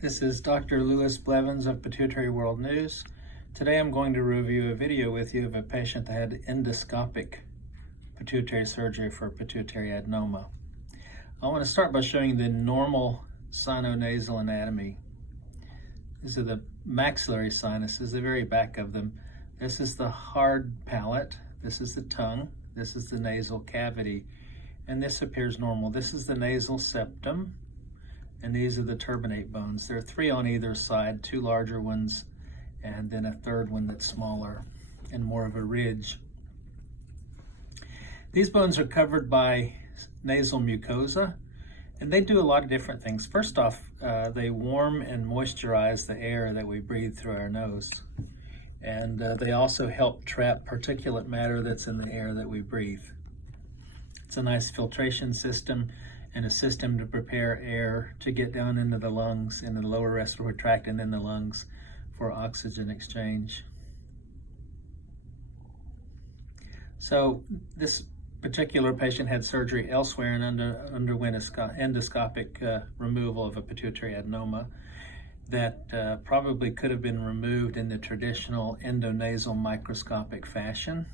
This is Dr. Lewis Blevins of Pituitary World News. Today I'm going to review a video with you of a patient that had endoscopic pituitary surgery for pituitary adenoma. I want to start by showing the normal sinonasal anatomy. These are the maxillary sinuses, the very back of them. This is the hard palate, this is the tongue, this is the nasal cavity, and this appears normal. This is the nasal septum, and these are the turbinate bones. There are three on either side, two larger ones, and then a third one that's smaller and more of a ridge. These bones are covered by nasal mucosa, and they do a lot of different things. First off, they warm and moisturize the air that we breathe through our nose. And they also help trap particulate matter that's in the air that we breathe. It's a nice filtration system and a system to prepare air to get down into the lungs, into the lower respiratory tract and in the lungs for oxygen exchange. So this particular patient had surgery elsewhere and underwent endoscopic removal of a pituitary adenoma that probably could have been removed in the traditional endonasal microscopic fashion.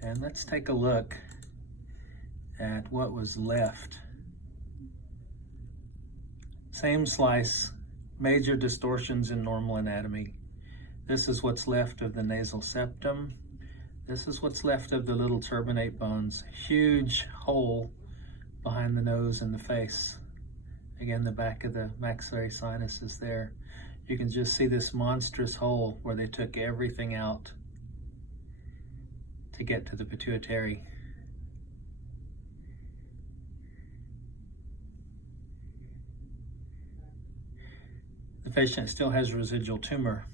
And let's take a look at what was left. Same slice, major distortions in normal anatomy. This is what's left of the nasal septum. This is what's left of the little turbinate bones. Huge hole behind the nose and the face. Again, the back of the maxillary sinus is there. You can just see this monstrous hole where they took everything out to get to the pituitary. The patient still has residual tumor.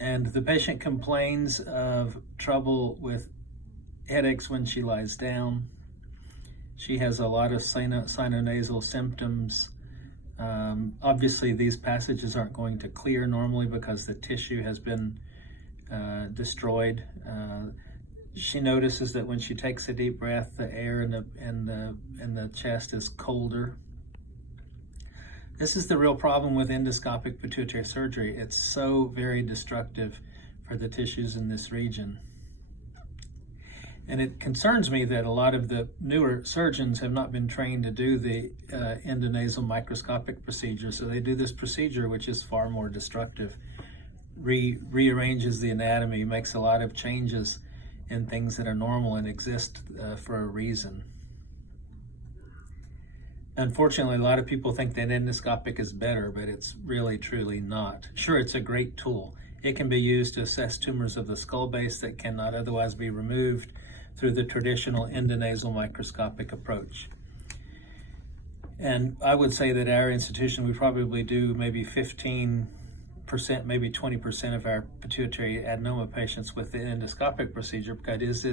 And the patient complains of trouble with headaches when she lies down. She has a lot of sinonasal symptoms. Obviously, these passages aren't going to clear normally because the tissue has been destroyed. She notices that when she takes a deep breath, the air in the chest is colder. This is the real problem with endoscopic pituitary surgery. It's so very destructive for the tissues in this region. And it concerns me that a lot of the newer surgeons have not been trained to do the endonasal microscopic procedure. So they do this procedure, which is far more destructive, rearranges the anatomy, makes a lot of changes in things that are normal and exist for a reason. Unfortunately, a lot of people think that endoscopic is better, but it's really, truly not. Sure, it's a great tool. It can be used to assess tumors of the skull base that cannot otherwise be removed through the traditional endonasal microscopic approach. And I would say that our institution, we probably do maybe 15%, maybe 20% of our pituitary adenoma patients with the endoscopic procedure because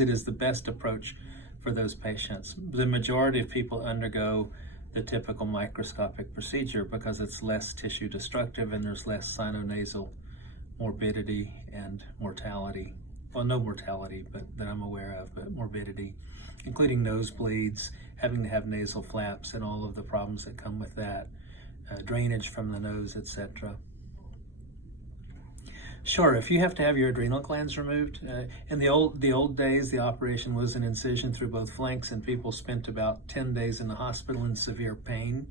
it is the best approach for those patients. The majority of people undergo the typical microscopic procedure because it's less tissue destructive and there's less sinonasal morbidity and mortality. Well, no mortality, but that I'm aware of, but morbidity, including nosebleeds, having to have nasal flaps and all of the problems that come with that, drainage from the nose, etc. Sure, if you have to have your adrenal glands removed, in the old days, the operation was an incision through both flanks, and people spent about 10 days in the hospital in severe pain,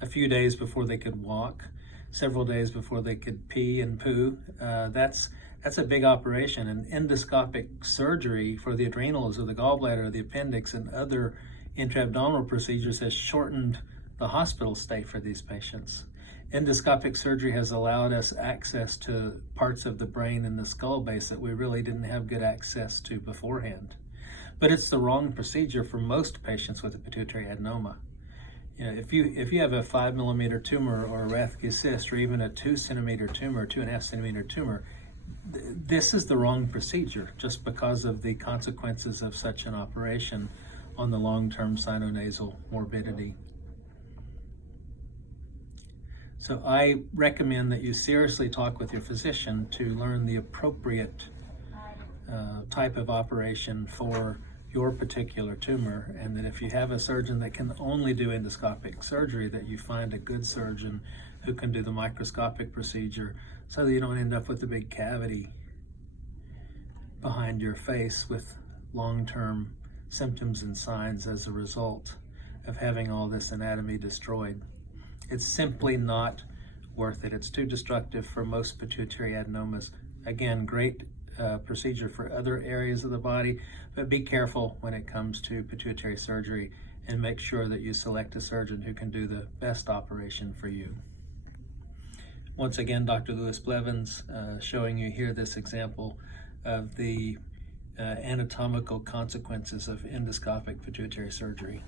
a few days before they could walk, several days before they could pee and poo. That's a big operation, and endoscopic surgery for the adrenals or the gallbladder or the appendix and other intra-abdominal procedures has shortened the hospital stay for these patients. Endoscopic surgery has allowed us access to parts of the brain and the skull base that we really didn't have good access to beforehand. But it's the wrong procedure for most patients with a pituitary adenoma. You know, if you have a 5 millimeter tumor or a Rathke cyst or even a 2 centimeter tumor, 2.5 centimeter tumor, this is the wrong procedure just because of the consequences of such an operation on the long-term sinonasal morbidity. So I recommend that you seriously talk with your physician to learn the appropriate type of operation for your particular tumor, and that if you have a surgeon that can only do endoscopic surgery, that you find a good surgeon who can do the microscopic procedure so that you don't end up with a big cavity behind your face with long-term symptoms and signs as a result of having all this anatomy destroyed. It's simply not worth it. It's too destructive for most pituitary adenomas. Again, great procedure for other areas of the body, but be careful when it comes to pituitary surgery and make sure that you select a surgeon who can do the best operation for you. Once again, Dr. Lewis Blevins showing you here this example of the anatomical consequences of endoscopic pituitary surgery.